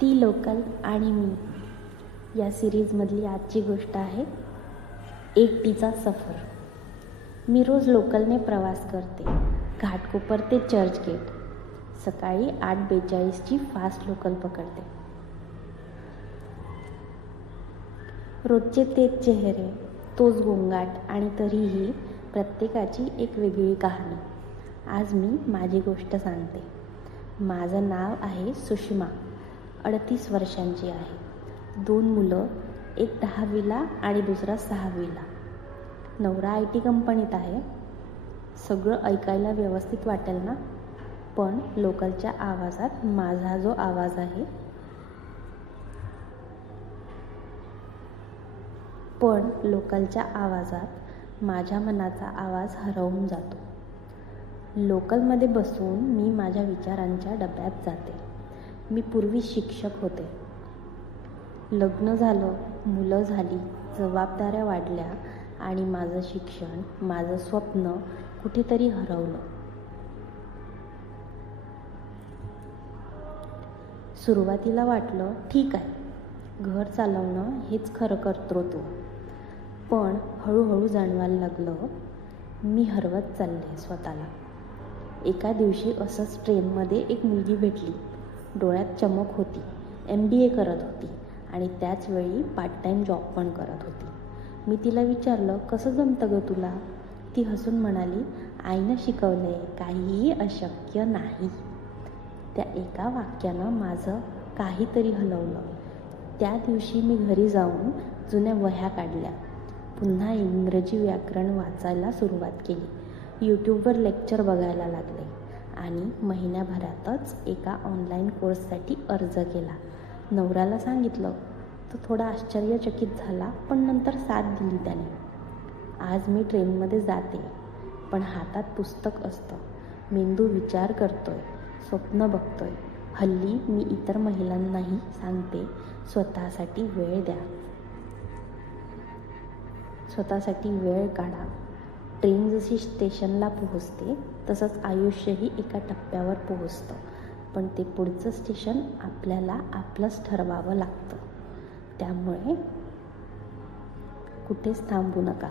ती लोकल आणि मी. या सिरीजमधली आजची गोष्ट आहे एकटीचा सफर. मी रोज लोकलने प्रवास करते घाटकोपर ते चर्चगेट सकाळी आठ बेचाळीसची फास्ट लोकल पकडते. रोजचे तेच चेहरे तोच गोंगाट आणि तरीही प्रत्येकाची एक वेगळी कहाणी. आज मी माझी गोष्ट सांगते. माझं नाव आहे सुषमा. अडतीस वर्षांची आहे. दोन मुलं एक दहावीला आणि दुसरा सहावीला. नवरा आय टी कंपनीत आहे. सगळं ऐकायला व्यवस्थित वाटेल ना? पण लोकलच्या आवाजात माझा जो आवाज आहे. पण लोकलच्या आवाजात माझ्या मनाचा आवाज हरवून जातो. लोकलमध्ये बसून मी माझ्या विचारांच्या डब्यात जाते. मी पूर्वी शिक्षक होते. लग्न झालं मुलं झाली जबाबदाऱ्या वाढल्या आणि माझं शिक्षण माझं स्वप्न कुठेतरी हरवलं. सुरुवातीला वाटलं ठीक आहे घर चालवणं हेच खरं कर्तृत्व. पण हळूहळू जाणवायला लागलं मी हरवत चालले स्वतःला. एका दिवशी असंच ट्रेनमध्ये एक मुलगी भेटली. डोळ्यात चमक होती. एम बी ए करत होती आणि त्याचवेळी पार्ट टाईम जॉब पण करत होती. मी तिला विचारलं कसं जमतं गं तुला? ती हसून म्हणाली आईनं शिकवलं आहे काहीही अशक्य नाही. त्या एका वाक्यानं माझं काहीतरी हलवलं. त्या दिवशी मी घरी जाऊन जुन्या वह्या काढल्या. पुन्हा इंग्रजी व्याकरण वाचायला सुरुवात केली. यूट्यूबवर लेक्चर बघायला लागले. आणि महिन्याभरातच एका ऑनलाईन कोर्ससाठी अर्ज केला. नवऱ्याला सांगितलं तो थोडा आश्चर्यचकित झाला पण नंतर साथ दिली त्याने. आज मी ट्रेनमध्ये जाते पण हातात पुस्तक असतं. मेंदू विचार करतोय स्वप्न बघतोय. हल्ली मी इतर महिलांनाही सांगते स्वतःसाठी वेळ द्या. स्वतःसाठी वेळ काढा. ट्रेन जशी स्टेशनला पोहोचते तसंच आयुष्यही एका टप्प्यावर पोहोचतं. पण ते पुढचं स्टेशन आपल्याला आपलंच ठरवावं लागतं. त्यामुळे कुठेच थांबू नका.